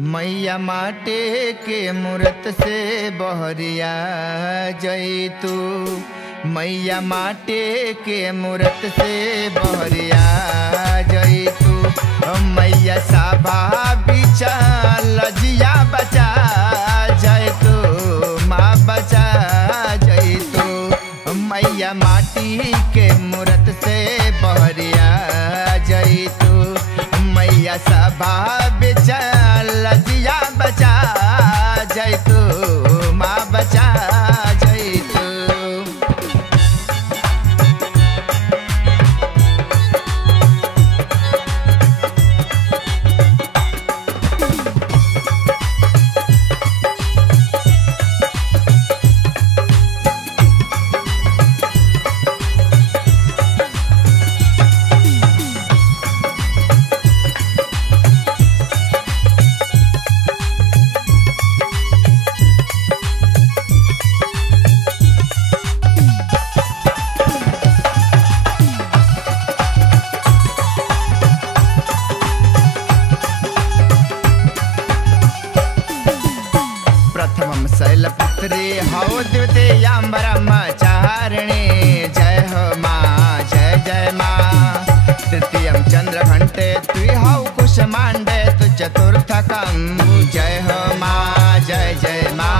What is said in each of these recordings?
मैया माटे के मूरत से बहरिया जैतू। मैया माटे के मूरत से बहरिया जैतू। मैया साबा बिचा लजिया बचा जैतू। माँ बचा जैतू। मैया माटी के मूरत से बहरिया जैतू। मैया साबा बिचा लजिया बचा जैतू। माँ बचा जैतू। प्रथमं शैलपुत्री हौ द्वितीयां ब्रह्मचारिणी। जय हो माँ जय जय माँ। तृतीयं चंद्रघंटे त्रिहौ कुष्मांडे तु चतुर्थकं। जय हो माँ जय जय माँ।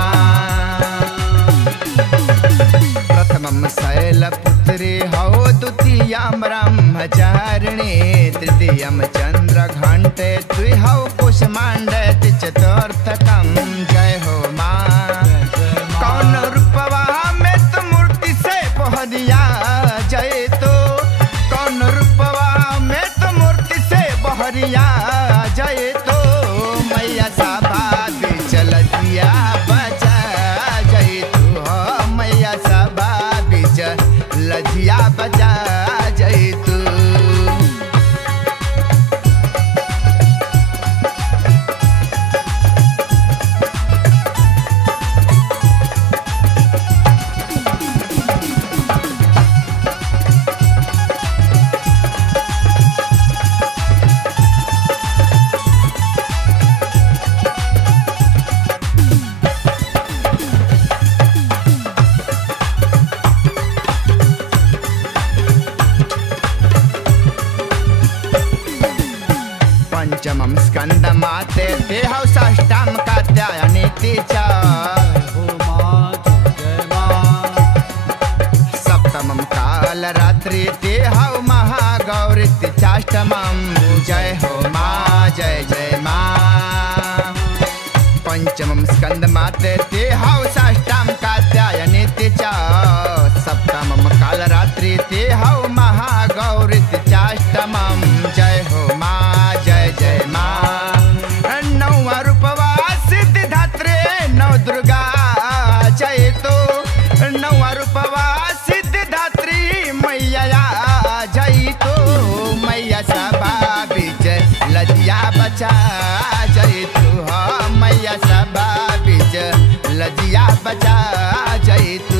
प्रथमं शैलपुत्री हौ द्वितीयां ब्रह्मचारिणी। तृतीयं चंद्रघंटे त्रिहौ कुष्मांडे तु चतुर्थकं। जय हो कौन रूपवा में तो मूर्ति से बहरिया जय तो। कौन रूपवा में तो मूर्ति से बहरिया जय तो। मैया साबा बिचल दिया बचा जय तू। हो मैया साबा बिचल दिया बचा जय तू। पंचमं स्कंद माते ते हौ षष्ठं कात्यायनी तीचा। सप्तमं काल रात्रि ते हौ महागौरी चाष्टमं। जय हो माँ जय जय माँ। पंचमं स्कंद माते ते हौ षष्ठं कात्यायनी तीचा। सप्तमं काल रात्रि ते हौ महागौरी चाष्टमं। जय हो माँ जय जय माँ। नौवा रूपवा सिद्धिदात्री नौ दुर्गा जय तो। नौवा रूपवा सिद्धिदात्री मैया जय तो। मैया साबा बीच लजिया बचा जय तू। हो मैया साबा बीच लजिया बचा जय तू।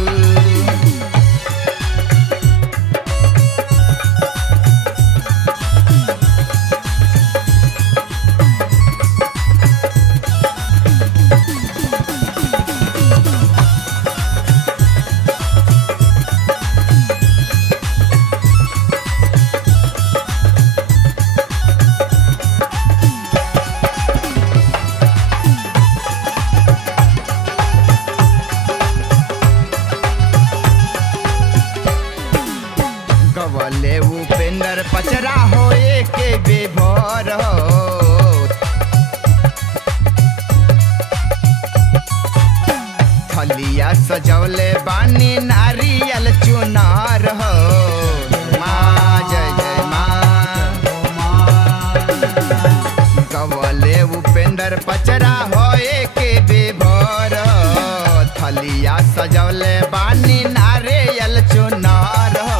गवले उपेंद्र पचरा हो के बेभोर हो। थलिया सजौले बानी नारियल चुनार हो। माँ जय जय माँ। गवले उपेंद्र पचरा हो के बेभोर हो। थलिया सजौले बानी नारियल चुनार हो।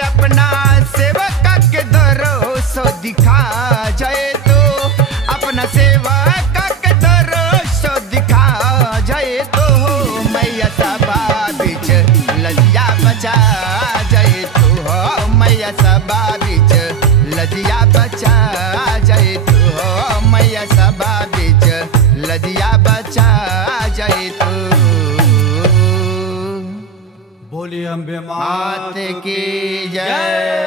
अपना सेवक के दरोसो दिखा जय तो। अपना सेवक के दरोसो दिखा जय तो। मैया साबा बीच लजिया बचा जय तू। हो मैया साबा बीच लजिया बचा जय तू। हो मैया सभा बोलिए अम्बे मात की जय।